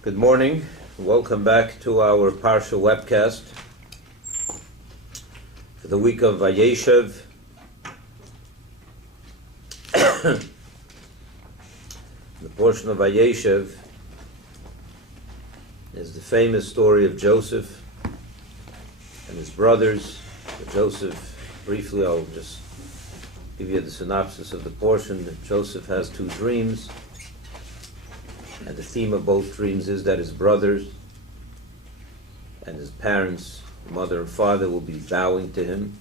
Good morning. Welcome back to our Parsha webcast for the week of Vayeishev. The portion of Vayeishev is the famous story of Joseph and his brothers. Joseph, briefly, I'll just give you the synopsis of the portion. Joseph has two dreams. And the theme of both dreams is that his brothers and his parents, mother and father, will be bowing to him.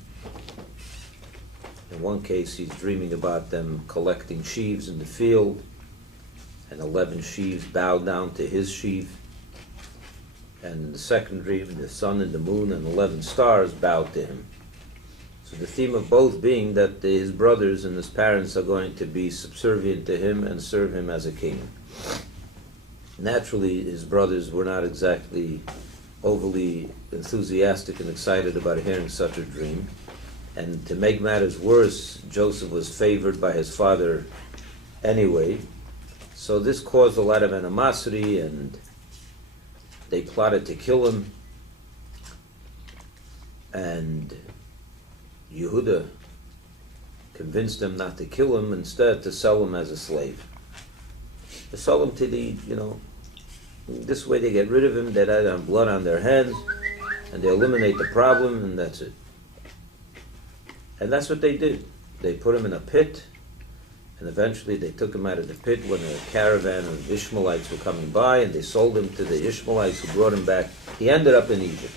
In one case, he's dreaming about them collecting sheaves in the field, and 11 sheaves bow down to his sheaf. And in the second dream, the sun and the moon and 11 stars bow to him. So the theme of both being that his brothers and his parents are going to be subservient to him and serve him as a king. Naturally, his brothers were not exactly overly enthusiastic and excited about hearing such a dream. And to make matters worse, Joseph was favored by his father anyway. So this caused a lot of animosity, and they plotted to kill him. And Yehuda convinced them not to kill him, instead to sell him as a slave. To sell him to the, this way they get rid of him, they don't have blood on their hands, and they eliminate the problem, and that's it. And that's what they did. They put him in a pit, and eventually they took him out of the pit when a caravan of Ishmaelites were coming by, and they sold him to the Ishmaelites who brought him back. He ended up in Egypt.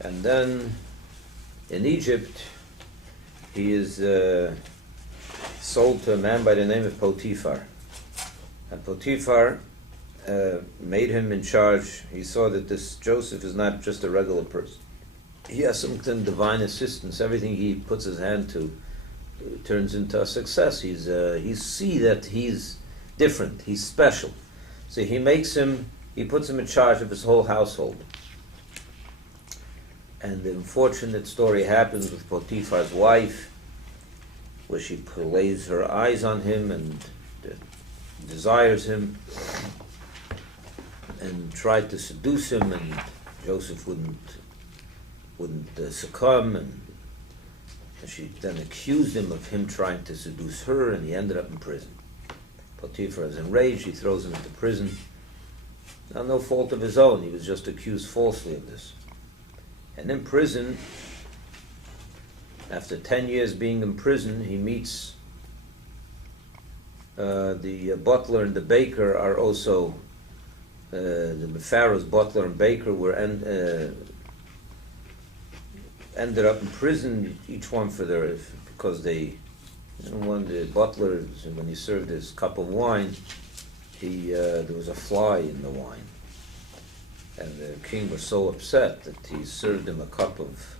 And then in Egypt, he is sold to a man by the name of Potiphar. And Potiphar made him in charge. He saw that this Joseph is not just a regular person. He has some divine assistance. Everything he puts his hand to turns into a success. He see that he's different. He's special. So he puts him in charge of his whole household. And the unfortunate story happens with Potiphar's wife, where she lays her eyes on him and desires him and tried to seduce him, and Joseph wouldn't succumb, and she then accused him of him trying to seduce her, and he ended up in prison. Potiphar is enraged. He throws him into prison. Now, no fault of his own. He was just accused falsely of this. And in prison, after 10 years being in prison, he meets the butler and the baker are also, the Pharaoh's butler and baker were ended up in prison, each one because when the butler, when he served his cup of wine, there was a fly in the wine. And the king was so upset that he served him a cup of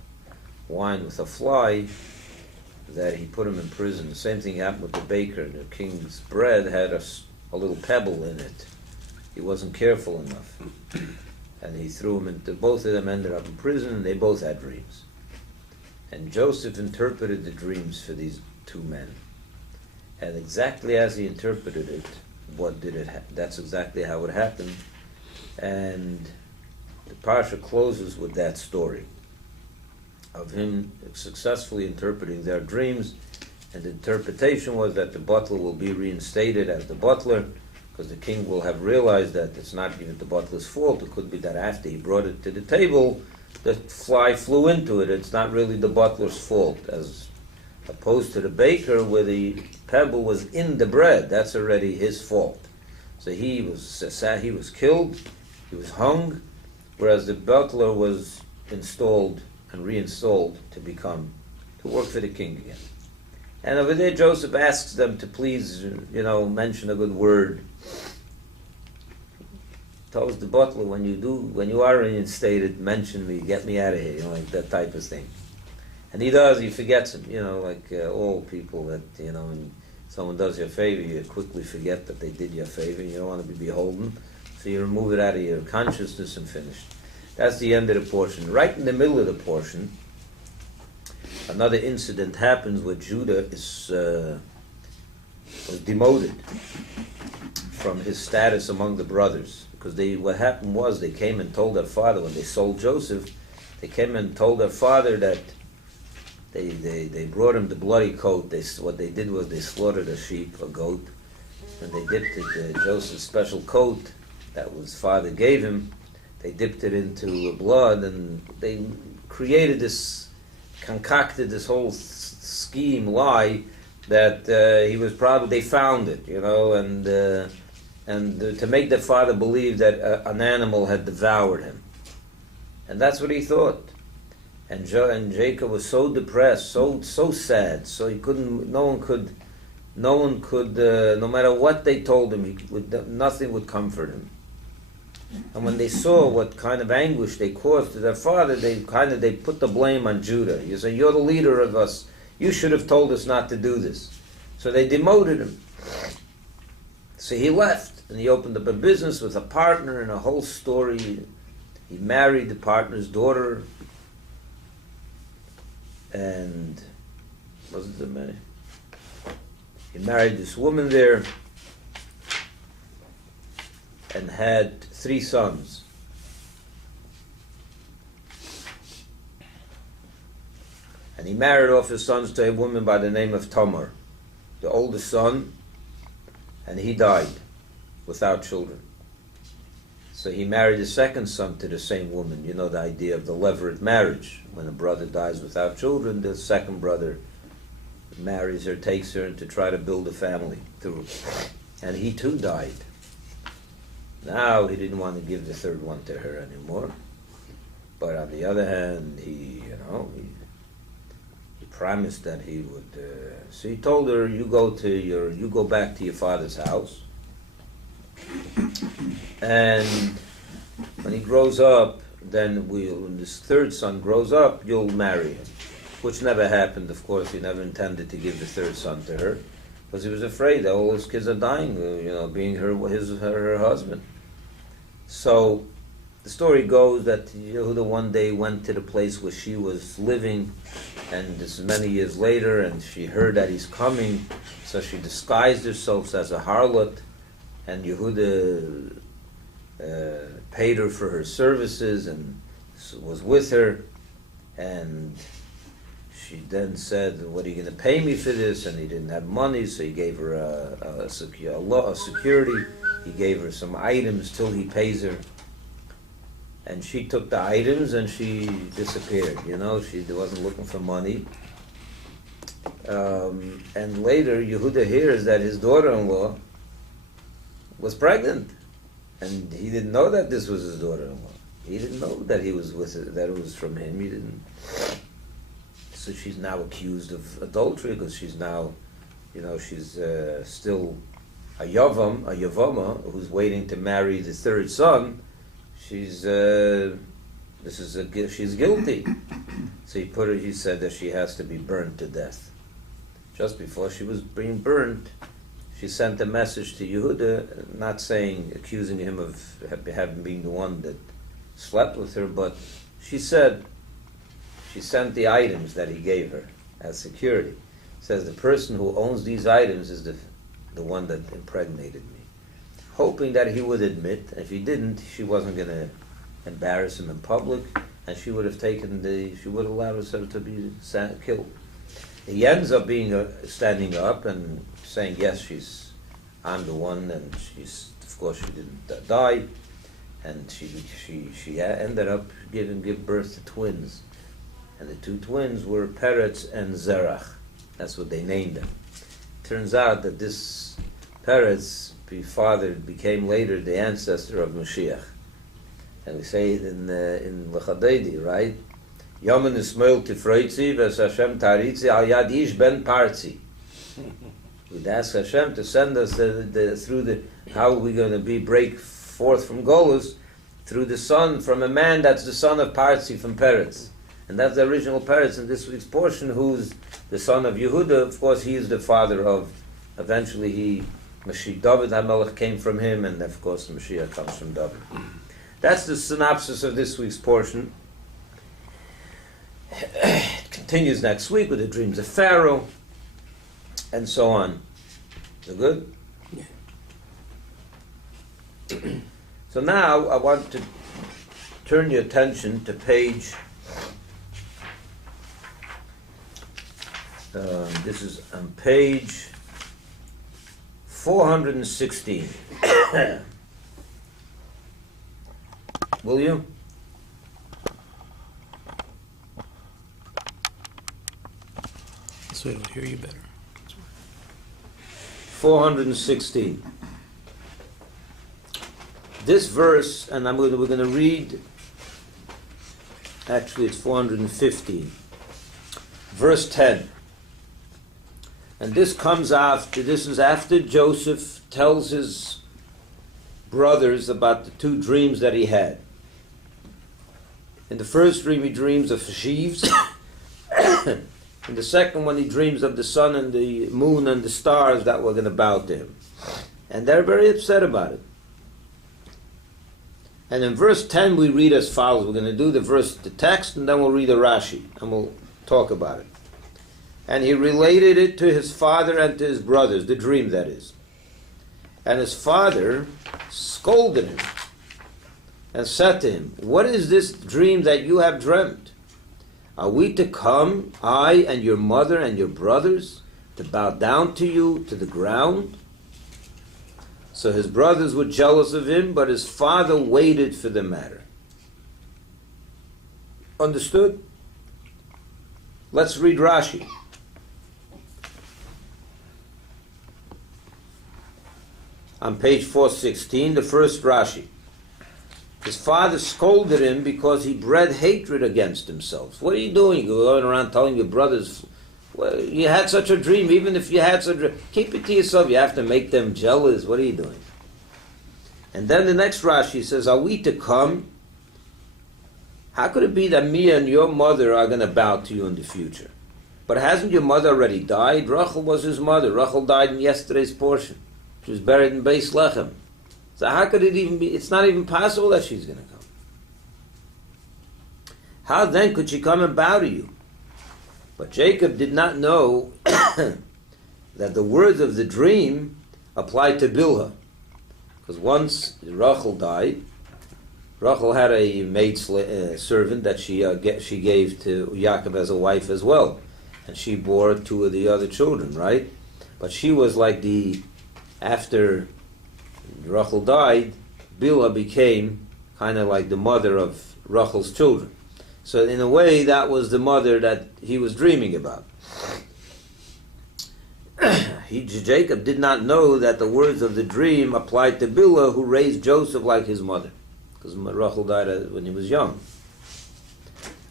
wine with a fly that he put him in prison. The same thing happened with the baker. The king's bread had a little pebble in it. He wasn't careful enough. And he threw him into, both of them ended up in prison, and they both had dreams. And Joseph interpreted the dreams for these two men. And exactly as he interpreted it, that's exactly how it happened. And the Parsha closes with that story of him successfully interpreting their dreams. And the interpretation was that the butler will be reinstated as the butler, because the king will have realized that it's not even the butler's fault. It could be that after he brought it to the table, the fly flew into it. It's not really the butler's fault, as opposed to the baker where the pebble was in the bread. That's already his fault. So he was killed, he was hung, whereas the butler was installed and reinstalled to work for the king again. And over there, Joseph asks them to please, mention a good word. Tells the butler, when you are reinstated, mention me, get me out of here, like that type of thing. And he does, he forgets him, like all people that, when someone does you a favor, you quickly forget that they did you a favor, you don't want to be beholden, so you remove it out of your consciousness and finish. That's the end of the portion. Right in the middle of the portion, another incident happens where Judah was demoted from his status among the brothers. Because what happened was they came and told their father, when they sold Joseph, they came and told their father that they brought him the bloody coat. What they did was they slaughtered a sheep, a goat, and they dipped it, Joseph's special coat that his father gave him, they dipped it into blood, and they concocted this whole scheme, lie, that they found it, and to make the father believe that an animal had devoured him. And that's what he thought. And Jacob was so depressed, so sad, so he couldn't, no matter what they told him, nothing would comfort him. And when they saw what kind of anguish they caused to their father, they put the blame on Judah. You say, you're the leader of us. You should have told us not to do this. So they demoted him. So he left, and he opened up a business with a partner, and a whole story. He married the partner's daughter, and he married this woman there, and had 3 sons. And he married off his sons to a woman by the name of Tamar, the oldest son, and he died without children. So he married his second son to the same woman. You know the idea of the levirate marriage. When a brother dies without children, the second brother marries her, takes her, to try to build a family through. And he too died. Now he didn't want to give the third one to her anymore. But on the other hand, he promised that he would. So he told her, "You go back to your father's house, and when he grows up, when this third son grows up, you'll marry him." Which never happened. Of course, he never intended to give the third son to her, because he was afraid that all his kids are dying. Being her husband. So the story goes that Yehuda one day went to the place where she was living, and this is many years later, and she heard that he's coming, so she disguised herself as a harlot, and Yehuda paid her for her services and was with her, and she then said, "What are you going to pay me for this?" And he didn't have money, so he gave her a security. He gave her some items till he pays her. And she took the items and she disappeared. She wasn't looking for money. And later, Yehuda hears that his daughter-in-law was pregnant, and he didn't know that this was his daughter-in-law. He didn't know that he was with it, that it was from him. He didn't. So she's now accused of adultery, because she's now, she's still a yavama who's waiting to marry the third son. She's guilty. So he said that she has to be burned to death. Just before she was being burned, she sent a message to Yehuda, not accusing him of having been the one that slept with her, but she said, she sent the items that he gave her as security. Says, the person who owns these items is the one that impregnated me. Hoping that he would admit. If he didn't, she wasn't going to embarrass him in public, and she would have she would have allowed herself to be killed. He ends up standing up and saying, "Yes, I'm the one," and of course, she didn't die, and she ended up give birth to twins, and the 2 twins were Peretz and Zerach. That's what they named them. Turns out that this Peretz, father, became later the ancestor of Mashiach. And we say it in Lechadedi, right? Yaman Ismail Tifreitzi Ves Hashem Taritzi Al Yad Ish Ben Parzi. We'd ask Hashem to send us how are we going to break forth from Golus? Through the son, from a man that's the son of Parzi, from Peretz. And that's the original Peretz in this week's portion, who's the son of Yehuda. Of course, he is the father of, eventually Mashiach David HaMelech came from him, and of course the Mashiach comes from David. That's the synopsis of this week's portion. It continues next week with the dreams of Pharaoh, and so on. Is it good? So now I want to turn your attention to page, this is on page 416. Will you? So I don't hear you better. 416. This verse, and we're going to read, actually it's 415, verse 10. And this is after Joseph tells his brothers about the two dreams that he had. In the first dream he dreams of sheaves. In the second one he dreams of the sun and the moon and the stars that were going to bow to him. And they're very upset about it. And in verse 10 we read as follows. We're going to do the text, and then we'll read the Rashi, and we'll talk about it. And he related it to his father and to his brothers, the dream that is. And his father scolded him and said to him, "What is this dream that you have dreamt? Are we to come, I and your mother and your brothers, to bow down to you to the ground?" So his brothers were jealous of him, but his father waited for the matter. Understood? Let's read Rashi. On page 416, the first Rashi. His father scolded him because he bred hatred against himself. What are you doing? You're going around telling your brothers, well, you had such a dream. Even if you had such a dream, keep it to yourself. You have to make them jealous. What are you doing? And then the next Rashi says, are we to come? How could it be that me and your mother are going to bow to you in the future? But hasn't your mother already died? Rachel was his mother. Rachel died in yesterday's portion. She was buried in Beis Lechem. So how could it even be? It's not even possible that she's going to come. How then could she come and bow to you? But Jacob did not know that the words of the dream applied to Bilhah. Because once Rachel died, Rachel had a maid servant that she gave to Yaakov as a wife as well. And she bore two of the other children, right? But she was like after Rachel died, Bilhah became kind of like the mother of Rachel's children. So in a way, that was the mother that he was dreaming about. Jacob did not know that the words of the dream applied to Bilhah, who raised Joseph like his mother, because Rachel died when he was young.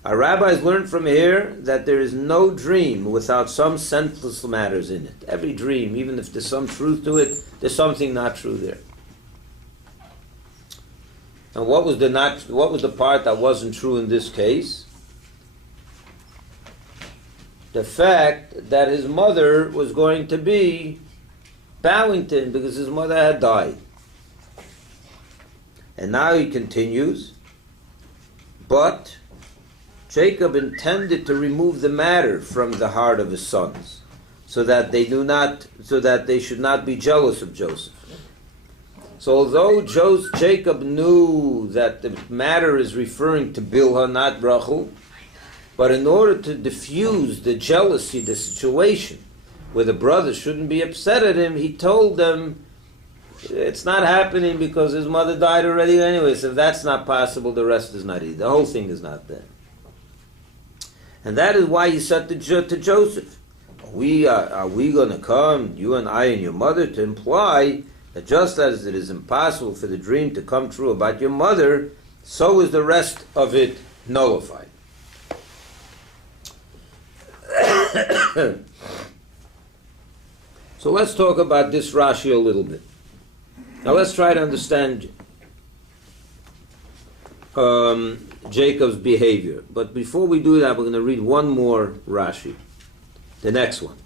Our rabbis learned from here that there is no dream without some senseless matters in it. Every dream, even if there's some truth to it, there's something not true there. And what was the part that wasn't true in this case? The fact that his mother was going to be bowing to him because his mother had died. And now he continues, but Jacob intended to remove the matter from the heart of his sons, so that they should not be jealous of Joseph. So although Jacob knew that the matter is referring to Bilhah, not Rachel, but in order to diffuse the jealousy, the situation, where the brothers shouldn't be upset at him, he told them, it's not happening because his mother died already anyway, so if that's not possible, the rest is not either. The whole thing is not there. And that is why he said to Joseph, are we going to come, you and I and your mother, to imply that just as it is impossible for the dream to come true about your mother, so is the rest of it nullified. So let's talk about this Rashi a little bit. Now let's try to understand Jacob's behavior. But before we do that, we're going to read one more Rashi. The next one.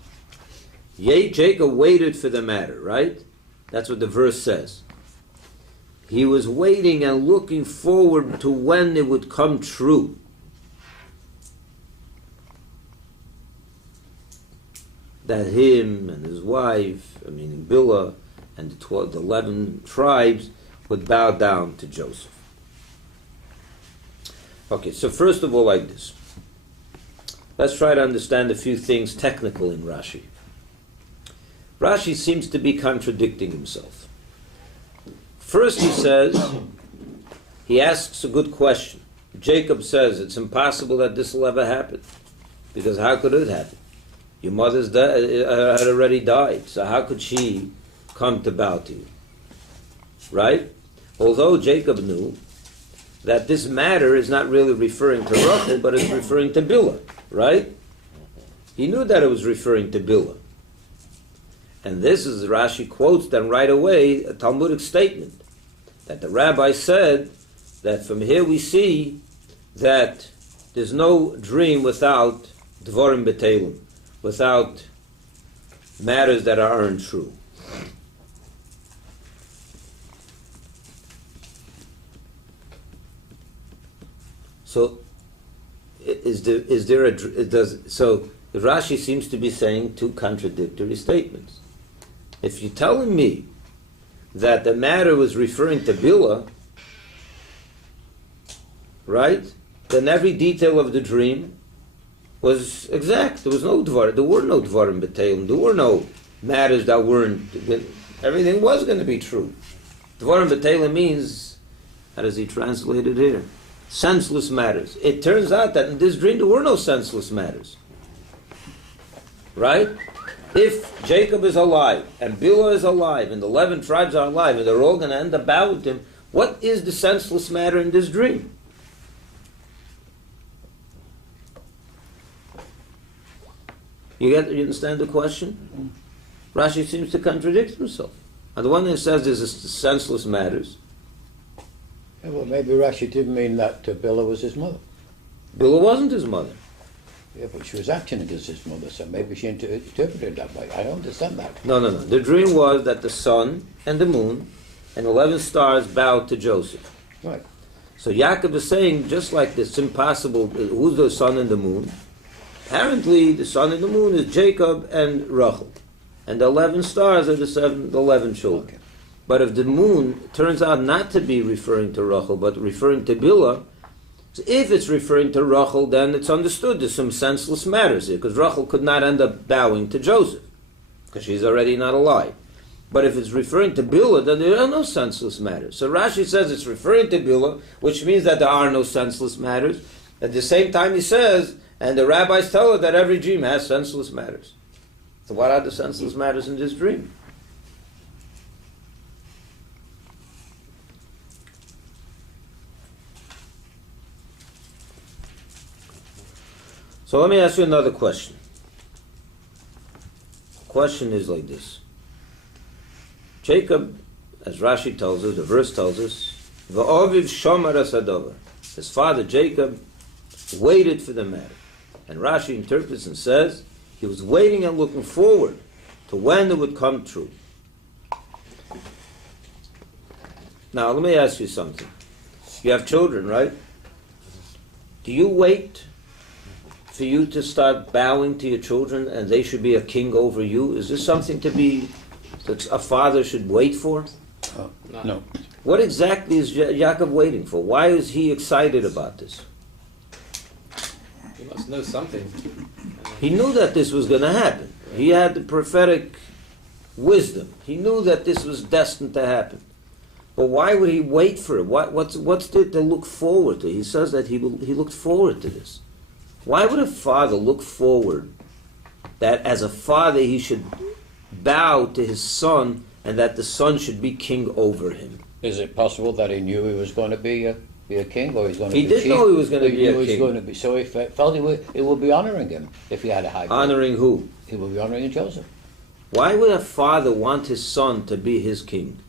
Jacob waited for the matter, right? That's what the verse says. He was waiting and looking forward to when it would come true. That him and his wife, meaning Bilhah, and the 11 tribes would bow down to Joseph. Okay, so first of all, like this. Let's try to understand a few things technical in Rashi. Rashi seems to be contradicting himself. First he says, he asks a good question. Jacob says, it's impossible that this will ever happen. Because how could it happen? Your mother's had already died, so how could she come to bow to you? Right? Although Jacob knew that this matter is not really referring to Rachel, but it's referring to Bilhah, right? He knew that it was referring to Bilhah. And this is, Rashi quotes then right away, a Talmudic statement, that the rabbi said that from here we see that there's no dream without Dvorim B'Telim, without matters that aren't true. So, so Rashi seems to be saying two contradictory statements. If you're telling me that the matter was referring to Bilhah, right, then every detail of the dream was exact. There was no dvar. There were no dvarim b'telim. There were no matters that weren't. Everything was going to be true. Dvarim b'telim means, how does he translate it here? Senseless matters. It turns out that in this dream there were no senseless matters. Right? If Jacob is alive, and Bilhah is alive, and the 11 tribes are alive, and they're all going to end up bow with him, what is the senseless matter in this dream? You understand the question? Rashi seems to contradict himself. On the one hand, says there's senseless matters. Yeah, well, maybe Rashi didn't mean that Bilhah was his mother. Bilhah wasn't his mother. Yeah, but she was acting against his mother, so maybe she interpreted it that way. I don't understand that. No. The dream was that the sun and the moon and 11 stars bowed to Joseph. Right. So Yaakov is saying, just like this, it's impossible. Who's the sun and the moon? Apparently, the sun and the moon is Jacob and Rachel. And the 11 stars are the 11 children. Okay. But if the moon turns out not to be referring to Rachel, but referring to Bilhah, so if it's referring to Rachel, then it's understood there's some senseless matters here, because Rachel could not end up bowing to Joseph, because she's already not alive. But if it's referring to Bilhah, then there are no senseless matters. So Rashi says it's referring to Bilhah, which means that there are no senseless matters. At the same time he says, and the rabbis tell her that every dream has senseless matters. So what are the senseless matters in this dream? So let me ask you another question. The question is like this. Jacob, as Rashi tells us, the verse tells us, V'oviv shomar asadover. His father Jacob waited for the matter. And Rashi interprets and says, he was waiting and looking forward to when it would come true. Now, let me ask you something. You have children, right? Do you wait for you to start bowing to your children and they should be a king over you? Is this something that a father should wait for? No. What exactly is Yaakov waiting for? Why is he excited about this? He must know something. He knew that this was going to happen. He had the prophetic wisdom. He knew that this was destined to happen. But why would he wait for it? What's there to look forward to? He says that he looked forward to this. Why would a father look forward that as a father he should bow to his son and that the son should be king over him? Is it possible that he knew he was going to be a king, or he's going to He be did chief? know he was going to He be a knew he was king. going to be, so he felt it would be honoring him if he had a high place. Honoring who? He would be honoring Joseph. Why would a father want his son to be his king?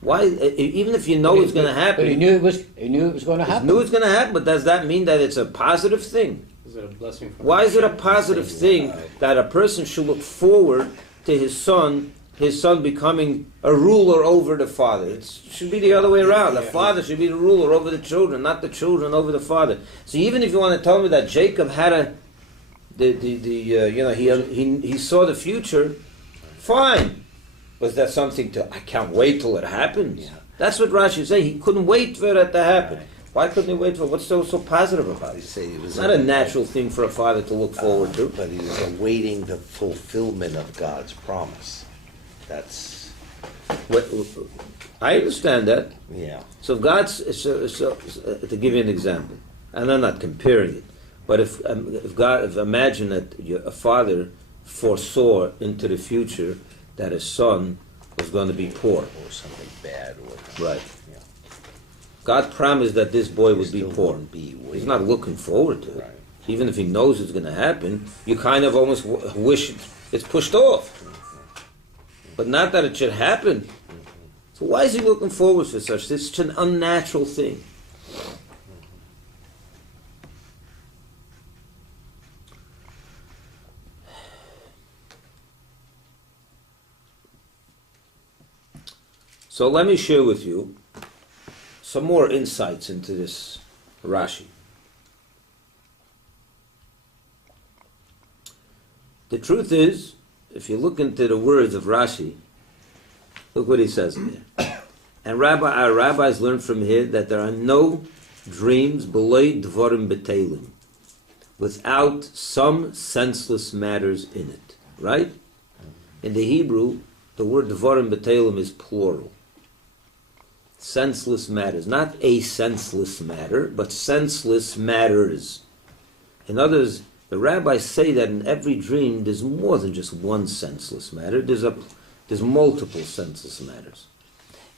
Why, even if you know it's going to happen? But he knew it was going to He happen. knew it's going to happen, but does that mean that it's a positive thing? Is it a blessing from Why is it a positive thing that a person should look forward to his son becoming a ruler over the father? It should be the other way around. The father should be the ruler over the children, not the children over the father. So even if you want to tell me that Jacob had he saw the future, fine. Was that something I can't wait till it happens? Yeah. That's what Rashi is saying. He couldn't wait for that to happen. Right. Why couldn't he wait for it? What's so positive about You it? say it was It's not a natural thing for a father to look forward to. But he was awaiting the fulfillment of God's promise. That's, I understand that. yeah. So if to give you an example, and I'm not comparing it, but if imagine that a father foresaw into the future that his son was going to be poor. Or something bad. Right. Yeah. God promised that this boy would be Still poor. wouldn't be He's waiting. not looking forward to it. Right. Even if he knows it's going to happen, you kind of almost wish it's pushed off. But not that it should happen. So why is he looking forward for such? This is such an unnatural thing. So let me share with you some more insights into this Rashi. The truth is, if you look into the words of Rashi, look what he says in there. And our rabbis learned from here that there are no dreams below dvarim betelim, without some senseless matters in it. Right? In the Hebrew, the word dvarim betelim is plural. Senseless matters, not a senseless matter, but senseless matters. In others, the rabbis say that in every dream there's more than just one senseless matter. There's multiple senseless matters.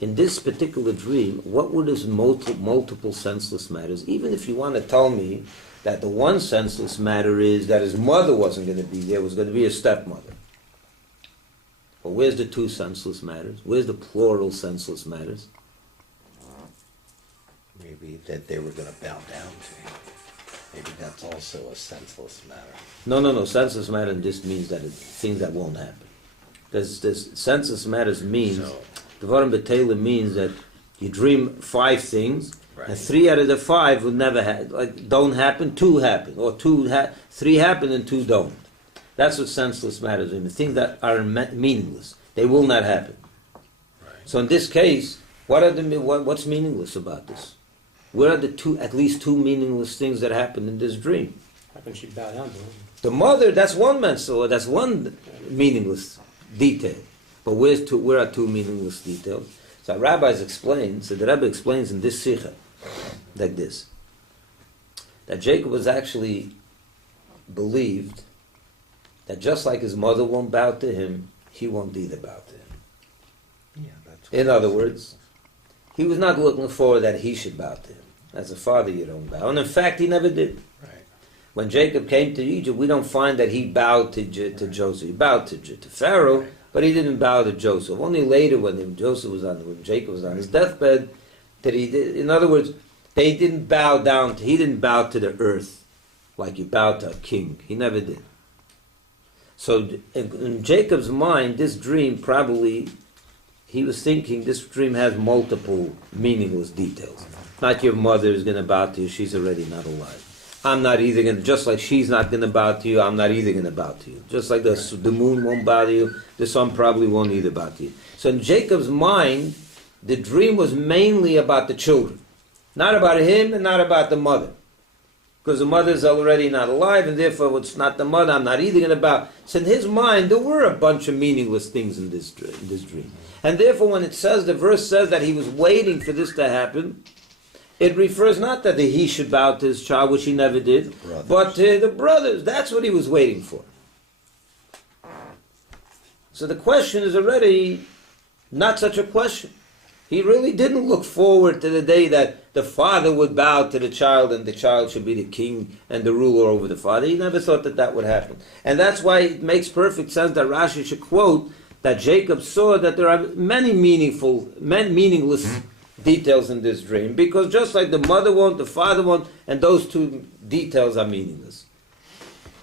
In this particular dream, what were these multiple senseless matters? Even if you want to tell me that the one senseless matter is that his mother wasn't going to be there, was going to be a stepmother. Well, where's the two senseless matters? Where's the plural senseless matters? Maybe that they were going to bow down to him. Maybe that's also a senseless matter. No. Senseless matter just means that it's things that won't happen. There's senseless matters means, Dvarim B'Teila means that you dream 5 things, and 3 out of the 5 will never happen. Like, don't happen, 2 happen. Or 3 happen and 2 don't. That's what senseless matters mean. Things that are meaningless. They will not happen. Right. So in this case, what's meaningless about this? Where are the at least 2 meaningless things that happened in this dream? How can she bow down to him? The mother, that's one mental, that's one meaningless detail. But where are 2 meaningless details? So rabbis explain, so the Rebbe explains in this Sikha, like this, that Jacob was actually believed that just like his mother won't bow to him, he won't either bow to him. Yeah, that's In other words, he was not looking forward that he should bow to him. As a father, you don't bow. And in fact, he never did. right. When Jacob came to Egypt, we don't find that he bowed to Joseph. He bowed to Pharaoh, Right. but he didn't bow to Joseph. Only later, when Jacob was on his deathbed, that he did. In other words, he didn't bow to the earth like you bow to a king. He never did. So in Jacob's mind, this dream probably, he was thinking this dream has multiple meaningless details. Not your mother is going to bow to you, she's already not alive. I'm not either going to, just like she's not going to bow to you, I'm not either going to bow to you. Just like the moon won't bow to you, the sun probably won't either bow to you. So in Jacob's mind, the dream was mainly about the children. Not about him and not about the mother. Because the mother is already not alive, and therefore it's not the mother, I'm not either going to bow. So in his mind, there were a bunch of meaningless things in this dream. And therefore when the verse says that he was waiting for this to happen, it refers not that he should bow to his child, which he never did, but to the brothers. That's what he was waiting for. So the question is already not such a question. He really didn't look forward to the day that the father would bow to the child and the child should be the king and the ruler over the father. He never thought that would happen. And that's why it makes perfect sense that Rashi should quote that Jacob saw that there are many meaningless details in this dream, because just like the mother won't, the father won't, and those 2 details are meaningless.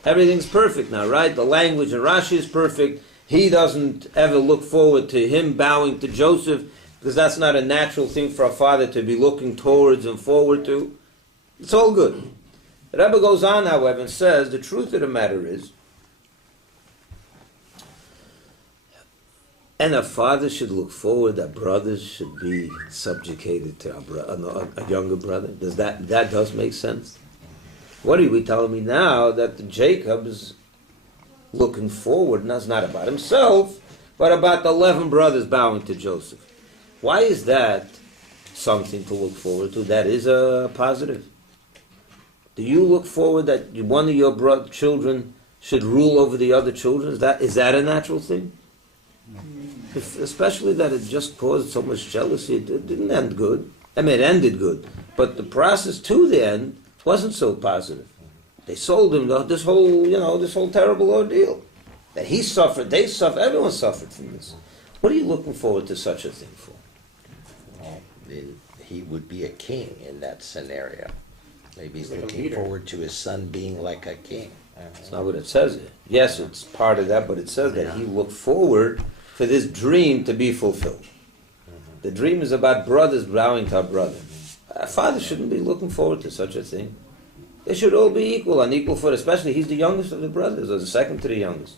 Everything's perfect now, right? The language in Rashi is perfect. He doesn't ever look forward to him bowing to Joseph, because that's not a natural thing for a father to be looking towards and forward to. It's all good. The Rebbe goes on, however, and says the truth of the matter is And a father should look forward that brothers should be subjugated to a younger brother. That does make sense? What are we telling me now that Jacob is looking forward, and that's not about himself, but about the 11 brothers bowing to Joseph? Why is that something to look forward to? That is a positive. Do you look forward that one of your children should rule over the other children? Is that a natural thing? Especially that it just caused so much jealousy. It didn't end good. I mean, it ended good, but the process to the end wasn't so positive. They sold him this whole terrible ordeal that he suffered. They suffered. Everyone suffered from this. What are you looking forward to such a thing for? Well, then he would be a king in that scenario. Maybe he's Like a looking leader. forward to his son being like a king. That's not what it says. Yes, it's part of that, but it says that he looked forward for this dream to be fulfilled. The dream is about brothers bowing to a brother. A father shouldn't be looking forward to such a thing. They should all be equal, on equal foot. Especially he's the youngest of the brothers, or the second to the youngest.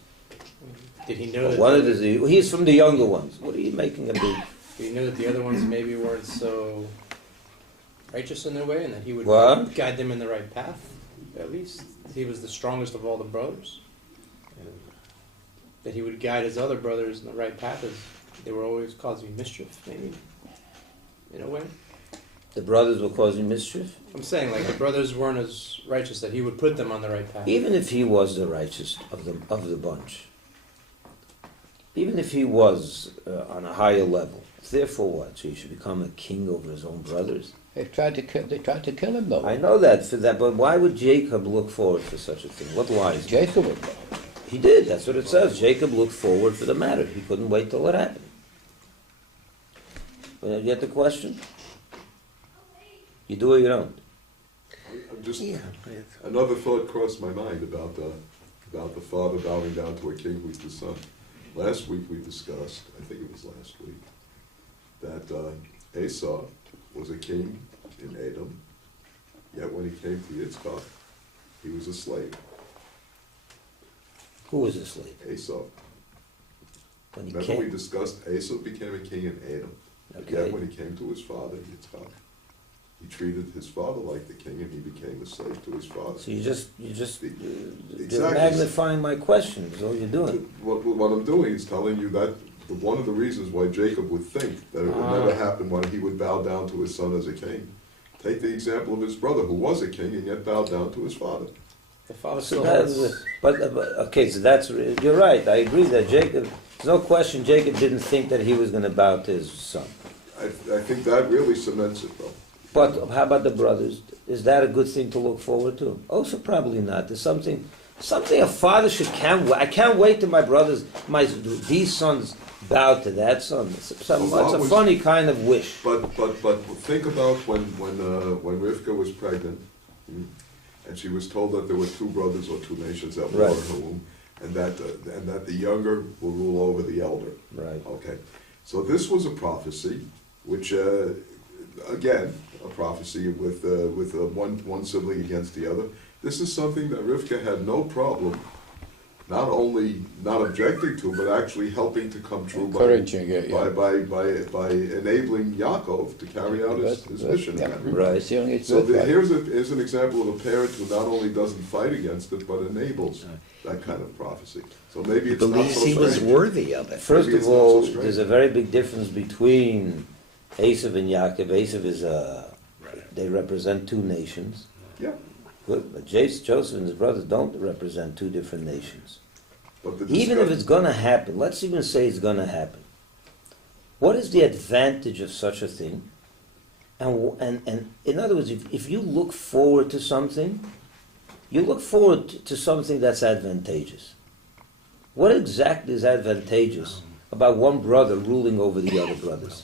Did he know that? One of he's from the younger ones. What are you making a big? Did he know that the other ones maybe weren't so righteous in their way, and that he would What? guide them in the right path? At least he was the strongest of all the brothers. That he would guide his other brothers in the right path, as they were always causing mischief, maybe in a way. The brothers were causing mischief. I'm saying, like, the brothers weren't as righteous, that he would put them on the right path. Even if he was the righteous of the bunch, even if he was on a higher level, therefore what? So he should become a king over his own brothers. They tried to kill him though. I know that, but why would Jacob look forward for such a thing? What lies? Jacob would. He did. That's what it says. Jacob looked forward for the matter. He couldn't wait till it happened. You get the question? You do or you don't? I'm just Yeah. another thought crossed my mind about the father bowing down to a king who's the son. Last week we discussed, I think it was last week, that Esau was a king in Edom, yet when he came to Yitzchak, he was a slave. Who was a slave? Esau. When he Remember we came. discussed Esau became a king in Edom. Okay. Yet when he came to his father, Yitzchak, he treated his father like the king and he became a slave to his father. So you're Exactly. magnifying my question. Is all you're doing. What I'm doing is telling you that one of the reasons why Jacob would think that it would never happen when he would bow down to his son as a king. Take the example of his brother who was a king and yet bowed down to his father. The father So still that's, has... okay. So that's you're right. I agree that Jacob. There's no question. Jacob didn't think that he was going to bow to his son. I think that really cements it though. But how about the brothers? Is that a good thing to look forward to? Also, probably not. There's something a father I can't wait till my brothers, these sons bow to that son. It's a funny kind of wish. But think about when Rivka was pregnant, and she was told that there were two brothers or two nations that were in her womb, and that the younger will rule over the elder. Right. Okay. So this was a prophecy, which again, a prophecy with one sibling against the other. This is something that Rivka had no problem, not only not objecting to, but actually helping to come true by enabling Yaakov to carry out his mission. Right. So here's an example of a parent who not only doesn't fight against it, but enables that kind of prophecy. So maybe it's not Believes so he was strange. worthy of it. First Maybe of it's not so all, strange. there's a very big difference between Esav and Yaakov. Esav is they represent two nations. Yeah. Good, but Joseph and his brothers don't represent two different nations. But the Even if it's going to happen, let's even say it's going to happen. What is the advantage of such a thing? And in other words, if you look forward to something, you look forward to something that's advantageous. What exactly is advantageous about one brother ruling over the other brothers?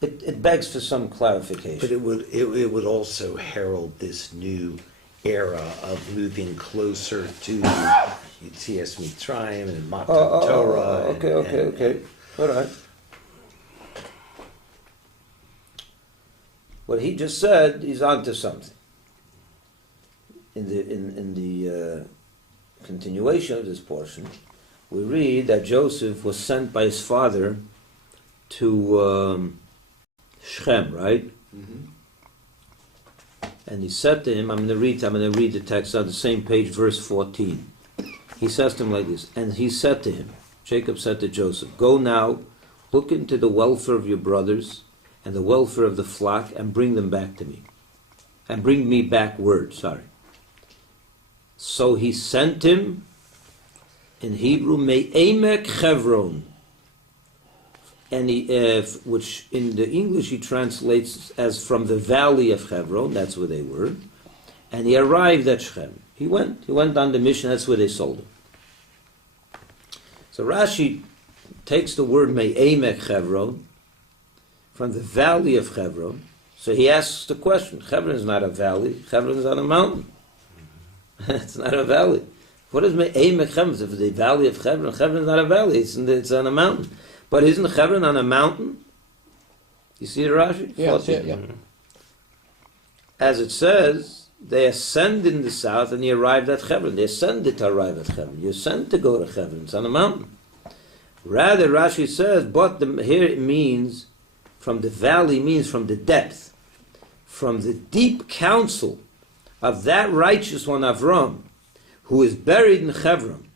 It begs for some clarification. But it would also herald this new era of moving closer to Yetzias Mitzrayim and Matan Torah. Okay. All right. What he just said, he's onto something. In the continuation of this portion, we read that Joseph was sent by his father to Shechem, right? Mhm. And he said to him, I'm going to read the text on the same page, verse 14. He says to him like this, and he said to him, Jacob said to Joseph, go now, look into the welfare of your brothers and the welfare of the flock, and bring them back to me. And bring me back word, So he sent him, in Hebrew, Me'emek Chevron, and which in the English he translates as from the valley of Hebron, that's where they were, and he arrived at Shechem. He went on the mission, that's where they sold him. So Rashi takes the word Me'emek Hebron, from the valley of Hebron. So he asks the question, Hebron is not a valley, Hebron is on a mountain. It's not a valley. What is Me'emek Hebron? If the valley of Hebron, Hebron is not a valley, it's on a mountain. But isn't Hebron on a mountain? You see the Rashi? Yeah, yeah. As it says, they ascend in the south and he arrived at Hebron. They ascended to arrive at Hebron. You ascend to go to Hebron. It's on a mountain. Rather, Rashi says, but here it means, from the valley means from the depth, from the deep counsel of that righteous one, Avram, who is buried in Hebron,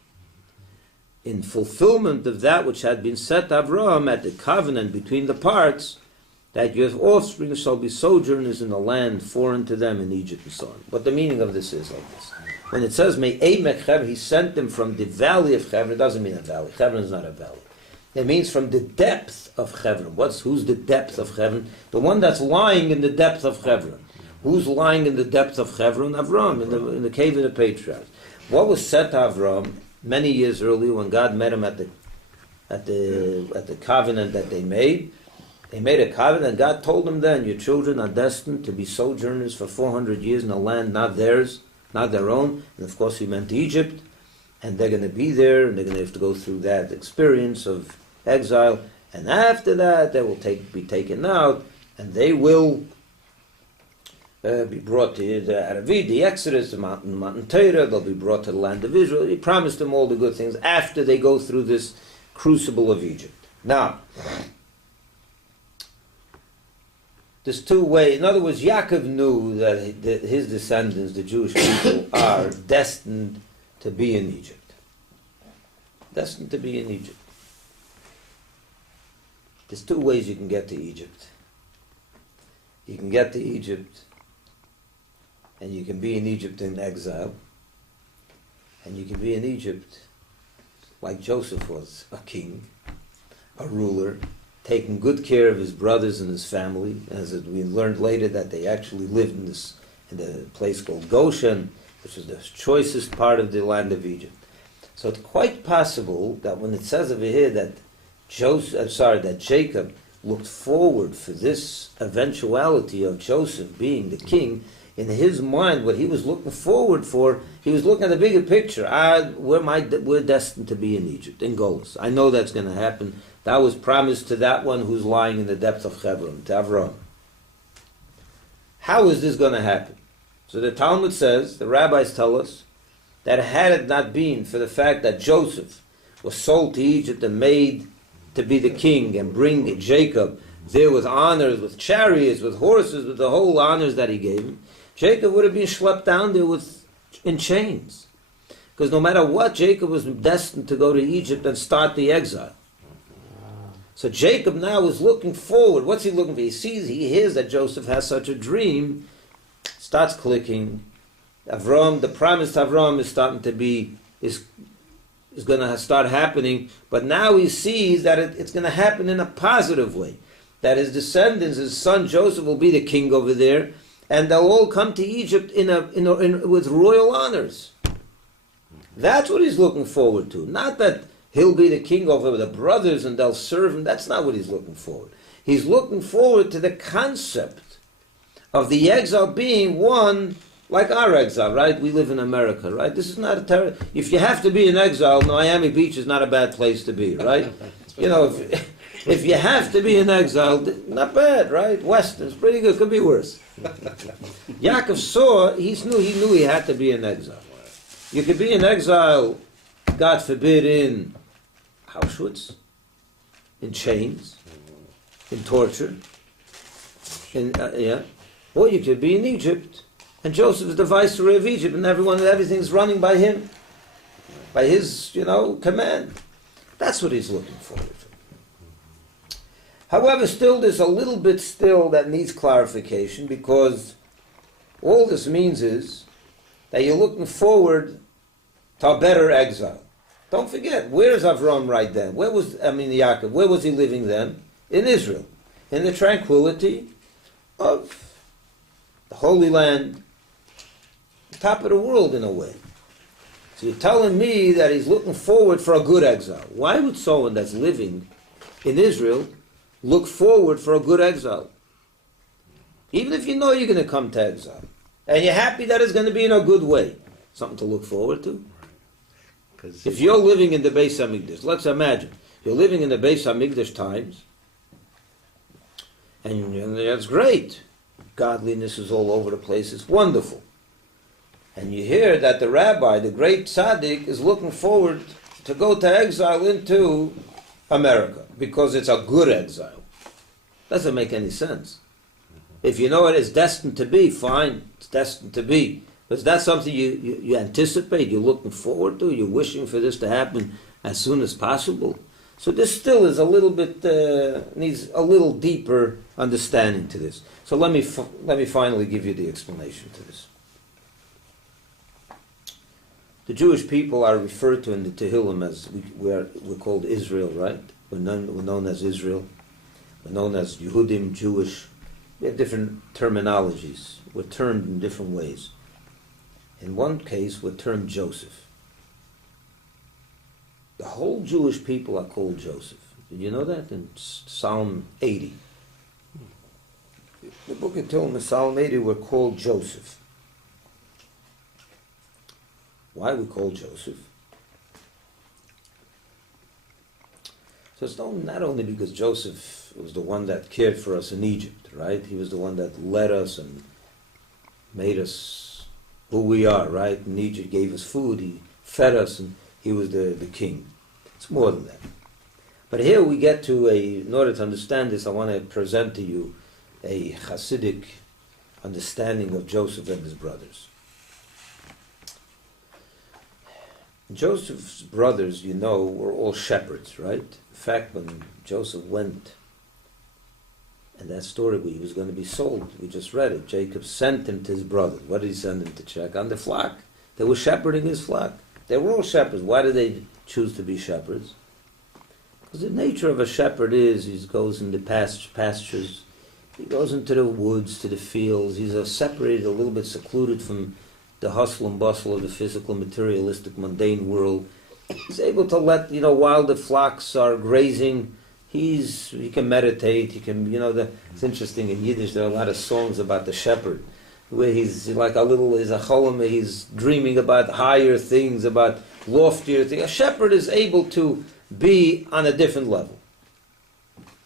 in fulfillment of that which had been set Avram at the covenant between the parts, that your offspring shall be sojourners in a land foreign to them in Egypt and so on. But the meaning of this is like this. When it says, Me'emek Hebron, he sent them from the valley of Hebron, it doesn't mean a valley. Hebron is not a valley. It means from the depth of Hebron. Who's the depth of Hebron? The one that's lying in the depth of Hebron. Who's lying in the depth of Hebron? Avram, in the cave of the patriarchs. What was said to Avram many years earlier when God met him at the covenant that they made? They made a covenant, and God told them then, your children are destined to be sojourners for 400 years in a land not theirs, not their own. And of course he meant Egypt, and they're going to be there, and they're going to have to go through that experience of exile. And after that, they will be taken out, and they will be brought to the Aravid, the Exodus, the mountain Torah. They'll be brought to the land of Israel. He promised them all the good things after they go through this crucible of Egypt. Now, there's two ways. In other words, Yaakov knew that his descendants, the Jewish people, are destined to be in Egypt. Destined to be in Egypt. There's two ways you can get to Egypt. You can get to Egypt, and you can be in Egypt in exile, and you can be in Egypt like Joseph was, a king, a ruler, taking good care of his brothers and his family, as we learned later that they actually lived in the place called Goshen, which is the choicest part of the land of Egypt. So it's quite possible that when it says over here that Jacob looked forward for this eventuality of Joseph being the king, in his mind, what he was looking forward for, he was looking at the bigger picture. We're destined to be in Egypt, in Golos. I know that's going to happen. That was promised to that one who's lying in the depth of Hebron, to Avram. How is this going to happen? So the Talmud says, the rabbis tell us, that had it not been for the fact that Joseph was sold to Egypt and made to be the king and bring Jacob there with honors, with chariots, with horses, with the whole honors that he gave him, Jacob would have been schlepped down there in chains. Because no matter what, Jacob was destined to go to Egypt and start the exile. So Jacob now is looking forward. What's he looking for? He hears that Joseph has such a dream, starts clicking. Avram, the promise to Avram is starting to be, is going to start happening, but now he sees that it's going to happen in a positive way. That his descendants, his son Joseph, will be the king over there, and they'll all come to Egypt with royal honors. That's what he's looking forward to. Not that he'll be the king over the brothers and they'll serve him. That's not what he's looking forward. He's looking forward to the concept of the exile being one like our exile, right? We live in America, right? This is not a terrible... If you have to be in exile, Miami Beach is not a bad place to be, right? You know, if you have to be in exile, not bad, right? Weston is pretty good, could be worse. Yaakov saw, he knew he had to be in exile. You could be in exile, God forbid, in Auschwitz, in chains. in torture, or you could be in Egypt, and Joseph is the viceroy of Egypt, and everything's running by him, by his, command. That's what he's looking forward to. However, still, there's a little bit still that needs clarification, because all this means is that you're looking forward to a better exile. Don't forget, where's Avram right then? Yaakov, where was he living then? In Israel, in the tranquility of the Holy Land, top of the world in a way. So you're telling me that he's looking forward for a good exile. Why would someone that's living in Israel look forward for a good exile? Even if you know you're going to come to exile, and you're happy that it's going to be in a good way, something to look forward to. If you're living in the Beis HaMikdash, let's imagine, you're living in the Beis HaMikdash times, and that's great. Godliness is all over the place, it's wonderful. And you hear that the rabbi, the great tzaddik, is looking forward to go to exile into America, because it's a good exile. Doesn't make any sense. If you know it is destined to be, fine, it's destined to be. But is that something you anticipate, you're looking forward to, you're wishing for this to happen as soon as possible? So this still is a little bit, needs a little deeper understanding to this. So let me finally give you the explanation to this. The Jewish people are referred to in the Tehillim as, we're called Israel, right? We're known as Israel. We're known as Yehudim, Jewish. We have different terminologies. We're termed in different ways. In one case, we're termed Joseph. The whole Jewish people are called Joseph. Did you know that? In Psalm 80. The book of Tehillim, in Psalm 80, we're called Joseph. Why are we called Joseph? So it's not only because Joseph was the one that cared for us in Egypt, right? He was the one that led us and made us who we are, right? In Egypt, gave us food, he fed us, and he was the king. It's more than that. But here we get to in order to understand this, I want to present to you a Hasidic understanding of Joseph and his brothers. Joseph's brothers, were all shepherds, right? In fact, when Joseph went, and that story where he was going to be sold, we just read it. Jacob sent him to his brothers. What did he send him to check? On the flock. They were shepherding his flock. They were all shepherds. Why did they choose to be shepherds? Because the nature of a shepherd is he goes into pastures, he goes into the woods, to the fields. He's separated, a little bit secluded from the hustle and bustle of the physical, materialistic, mundane world. He's able to let, while the flocks are grazing, he can meditate, he can, it's interesting, in Yiddish there are a lot of songs about the shepherd, where he's like he's a cholem, he's dreaming about higher things, about loftier things. A shepherd is able to be on a different level.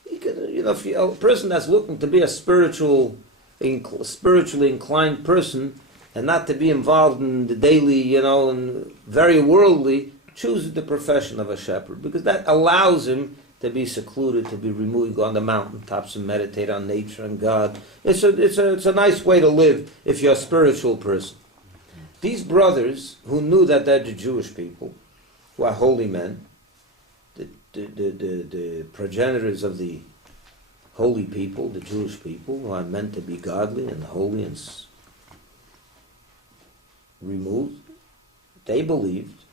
He can, if a person that's looking to be a spiritually inclined person, and not to be involved in the daily, and very worldly, chooses the profession of a shepherd, because that allows him to be secluded, to be removed, go on the mountaintops and meditate on nature and God. It's a nice way to live if you're a spiritual person. These brothers, who knew that they're the Jewish people, who are holy men, the progenitors of the holy people, the Jewish people, who are meant to be godly and holy and removed, they believed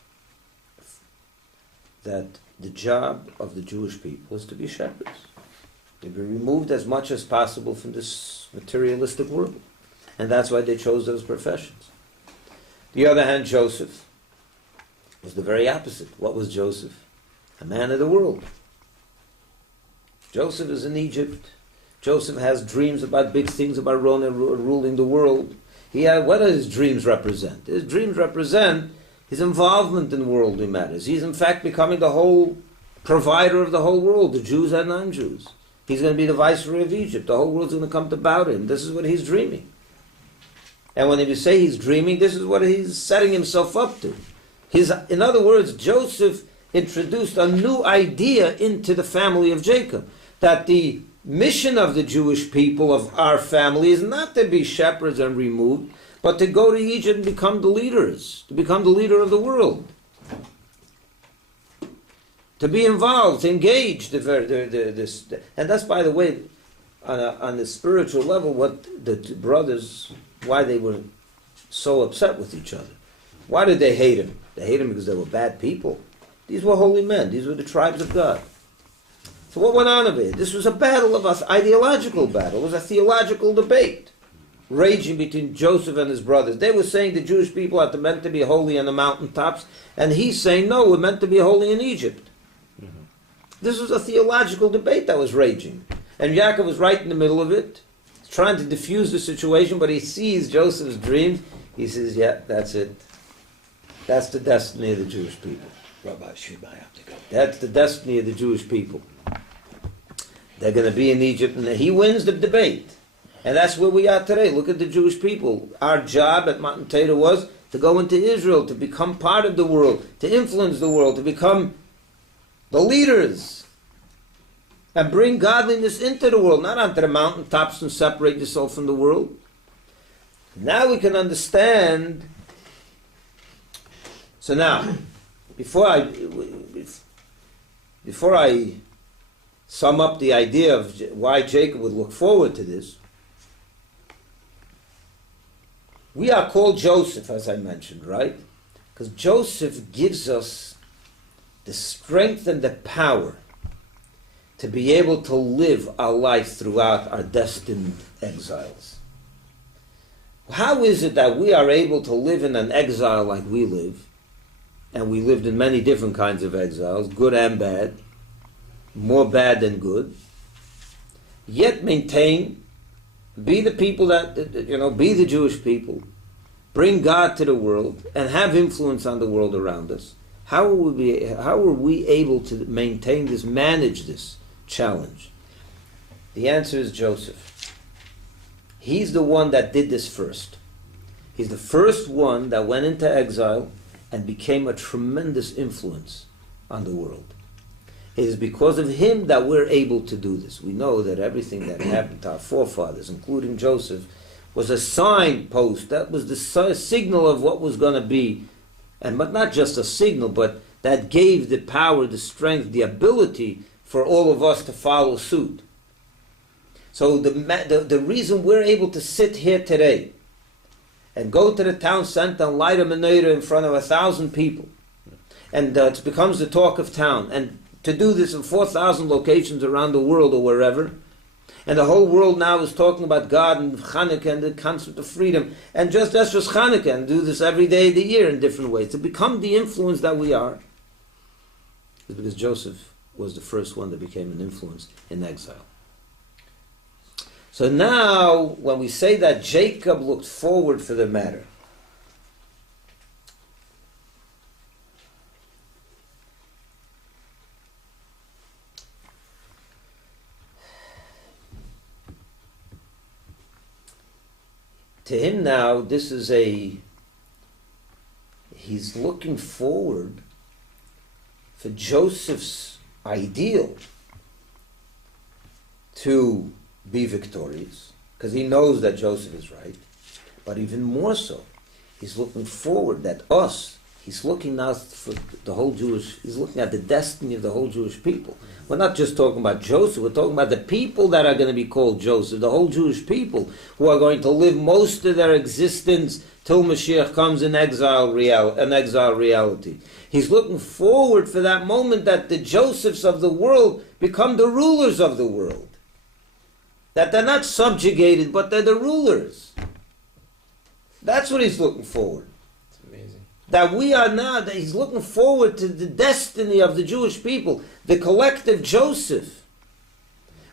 that the job of the Jewish people is to be shepherds. To be removed as much as possible from this materialistic world. And that's why they chose those professions. The other hand, Joseph was the very opposite. What was Joseph? A man of the world. Joseph is in Egypt. Joseph has dreams about big things, about ruling the world. What do his dreams represent? His dreams represent his involvement in worldly matters. He's in fact becoming the whole provider of the whole world, the Jews and non-Jews. He's going to be the viceroy of Egypt. The whole world's going to come to bow to him. This is what he's dreaming. And when you say he's dreaming, this is what he's setting himself up to. In other words, Joseph introduced a new idea into the family of Jacob, that the mission of the Jewish people, of our family, is not to be shepherds and removed, but to go to Egypt and become the leaders, to become the leader of the world. To be involved, to engage, and that's, by the way, on the spiritual level, what the two brothers, why they were so upset with each other. Why did they hate him? They hated him because they were bad people. These were holy men. These were the tribes of God. So what went on of it? This was a battle of us, ideological battle. It was a theological debate raging between Joseph and his brothers. They were saying the Jewish people are meant to be holy on the mountaintops, and he's saying, no, we're meant to be holy in Egypt. This was a theological debate that was raging. And Yaakov was right in the middle of it, trying to diffuse the situation, but he sees Joseph's dreams. He says, yeah, that's it. That's the destiny of the Jewish people. Rabbi Yisroel, I have to go. That's the destiny of the Jewish people. They're going to be in Egypt, and he wins the debate. And that's where we are today. Look at the Jewish people. Our job at Matan Torah was to go into Israel, to become part of the world, to influence the world, to become the leaders, and bring godliness into the world, not onto the mountaintops and separate yourself from the world. Now we can understand. So now, before I sum up the idea of why Jacob would look forward to this, we are called Joseph, as I mentioned, right? Because Joseph gives us the strength and the power to be able to live our life throughout our destined exiles. How is it that we are able to live in an exile like we live, and we lived in many different kinds of exiles, good and bad, more bad than good, yet maintain, be the people that, be the Jewish people, bring God to the world, and have influence on the world around us? How are we able to maintain this, manage this challenge? The answer is Joseph. He's the one that did this first. He's the first one that went into exile and became a tremendous influence on the world. It is because of him that we're able to do this. We know that everything that happened to our forefathers, including Joseph, was a signpost. That was the signal of what was going to be. But not just a signal, but that gave the power, the strength, the ability for all of us to follow suit. So the reason we're able to sit here today and go to the town center and light a menorah in front of 1,000 people, and it becomes the talk of town, and to do this in 4,000 locations around the world or wherever, and the whole world now is talking about God and Hanukkah and the concept of freedom. And that's just Hanukkah, and do this every day of the year in different ways. To become the influence that we are is because Joseph was the first one that became an influence in exile. So now, when we say that Jacob looked forward for the matter, to him now, this is he's looking forward for Joseph's ideal to be victorious, because he knows that Joseph is right, but even more so, he's looking forward that he's looking now for the whole he's looking at the destiny of the whole Jewish people. We're not just talking about Joseph, we're talking about the people that are going to be called Joseph, the whole Jewish people who are going to live most of their existence till Mashiach comes in exile reality. He's looking forward for that moment that the Josephs of the world become the rulers of the world. That they're not subjugated, but they're the rulers. That's what he's looking forward. It's amazing. That we are now, that he's looking forward to the destiny of the Jewish people, the collective Joseph,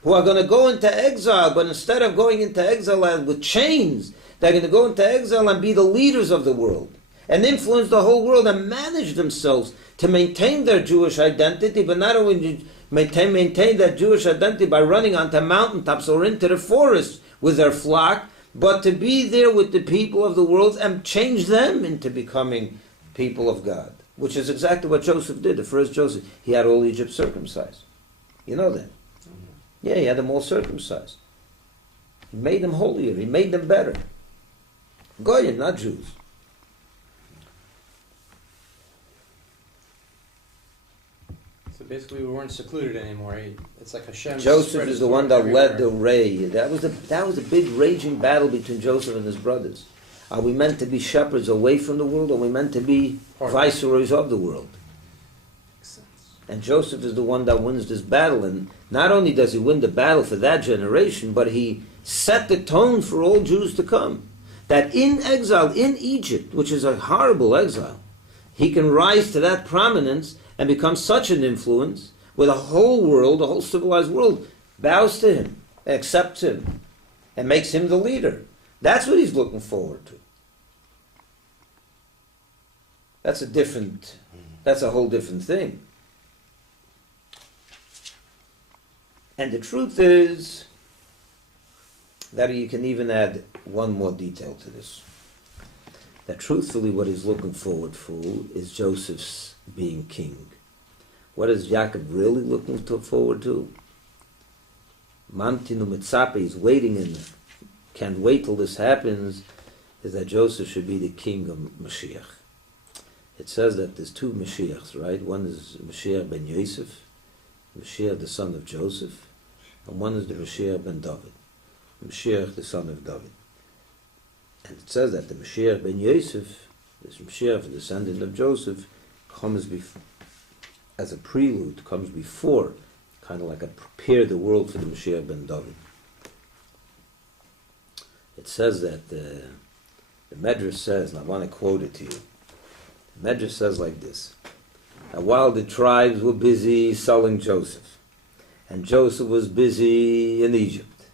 who are going to go into exile, but instead of going into exile with chains, they're going to go into exile and be the leaders of the world, and influence the whole world and manage themselves to maintain their Jewish identity, but not only maintain that Jewish identity by running onto mountaintops or into the forest with their flock, but to be there with the people of the world and change them into becoming people of God, which is exactly what Joseph did. The first Joseph, he had all Egypt circumcised. You know that. Yeah, he had them all circumcised. He made them holier. He made them better. Goyim, not Jews. So basically, we weren't secluded anymore. It's like Hashem. Joseph spread is his the word one that led everywhere. the ray. That was a big raging battle between Joseph and his brothers. Are we meant to be shepherds away from the world, or are we meant to be Part of viceroys of the world? Makes sense. And Joseph is the one that wins this battle. And not only does he win the battle for that generation, but he set the tone for all Jews to come. That in exile, in Egypt, which is a horrible exile, he can rise to that prominence and become such an influence where the whole world, the whole civilized world, bows to him, accepts him, and makes him the leader. That's what he's looking forward to. That's a whole different thing. And the truth is that you can even add one more detail to this. That truthfully what he's looking forward for is Joseph's being king. What is Yaakov really looking forward to? Mamtinu Mitzape, he's waiting and can't wait till this happens, is that Joseph should be the king of Mashiach. It says that there's two Mashiachs, right? One is Mashiach ben Yosef, Mashiach the son of Joseph, and one is the Mashiach ben David, Mashiach the son of David. And it says that the Mashiach ben Yosef, this Mashiach, the descendant of Joseph, comes as a prelude, comes before, kind of like a prepare the world for the Mashiach ben David. It says that the Medrash says, and I want to quote it to you. The Medrash says like this: that while the tribes were busy selling Joseph, and Joseph was busy in Egypt,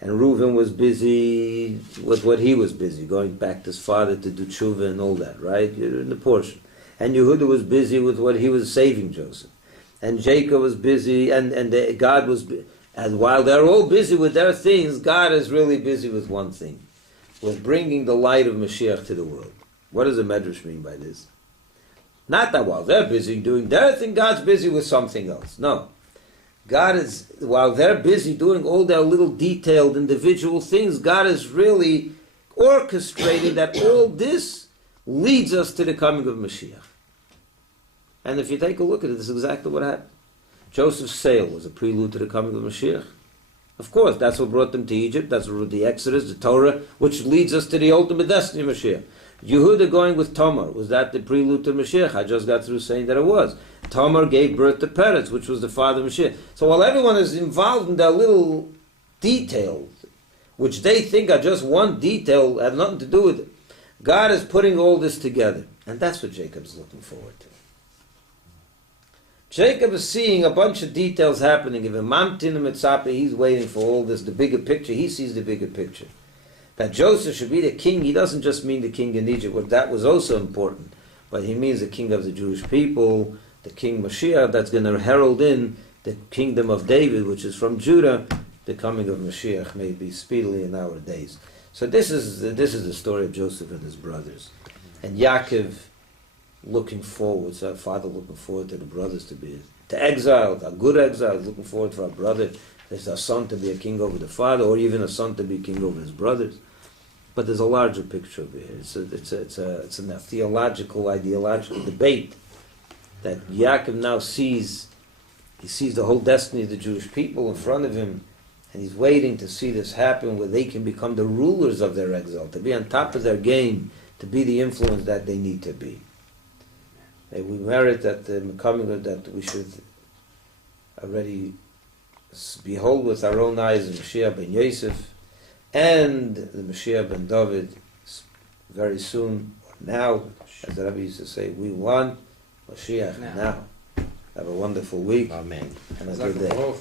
and Reuben was busy with what he was busy, going back to his father to do tshuva and all that, right? You're in the portion. And Yehuda was busy with what he was saving Joseph. And Jacob was busy, and God was and while they're all busy with their things, God is really busy with one thing, with bringing the light of Mashiach to the world. What does the Medrash mean by this? Not that while they're busy doing their thing, God's busy with something else. No. God is, while they're busy doing all their little detailed individual things, God is really orchestrating that all this leads us to the coming of Mashiach. And if you take a look at it, this is exactly what happened. Joseph's sale was a prelude to the coming of Mashiach. Of course, that's what brought them to Egypt, that's what brought the Exodus, the Torah, which leads us to the ultimate destiny of Mashiach. Yehuda going with Tamar, was that the prelude to Mashiach? I just got through saying that it was. Tamar gave birth to Peretz, which was the father of Mashiach. So while everyone is involved in their little details, which they think are just one detail, have nothing to do with it, God is putting all this together. And that's what Jacob's looking forward to. Jacob is seeing a bunch of details happening. If a mamtin mitzape, he's waiting for all this, the bigger picture. He sees the bigger picture. That Joseph should be the king, he doesn't just mean the king in Egypt, well, that was also important, but he means the king of the Jewish people, the king Mashiach, that's going to herald in the kingdom of David, which is from Judah, the coming of Mashiach may be speedily in our days. So this is the story of Joseph and his brothers. And Yaakov looking forward, so our father looking forward to the brothers to be exiled, a good exile, looking forward for our brother, there's a son to be a king over the father, or even a son to be king over his brothers. But there's a larger picture over here. It's a theological, ideological debate that Yaakov now sees. He sees the whole destiny of the Jewish people in front of him, and he's waiting to see this happen where they can become the rulers of their exile, to be on top of their game, to be the influence that they need to be. We merit that that we should already behold with our own eyes the Mashiach ben Yosef and the Mashiach ben David very soon, or now, as the Rabbi used to say, we want Mashiach now. Have a wonderful week Amen. and a good day.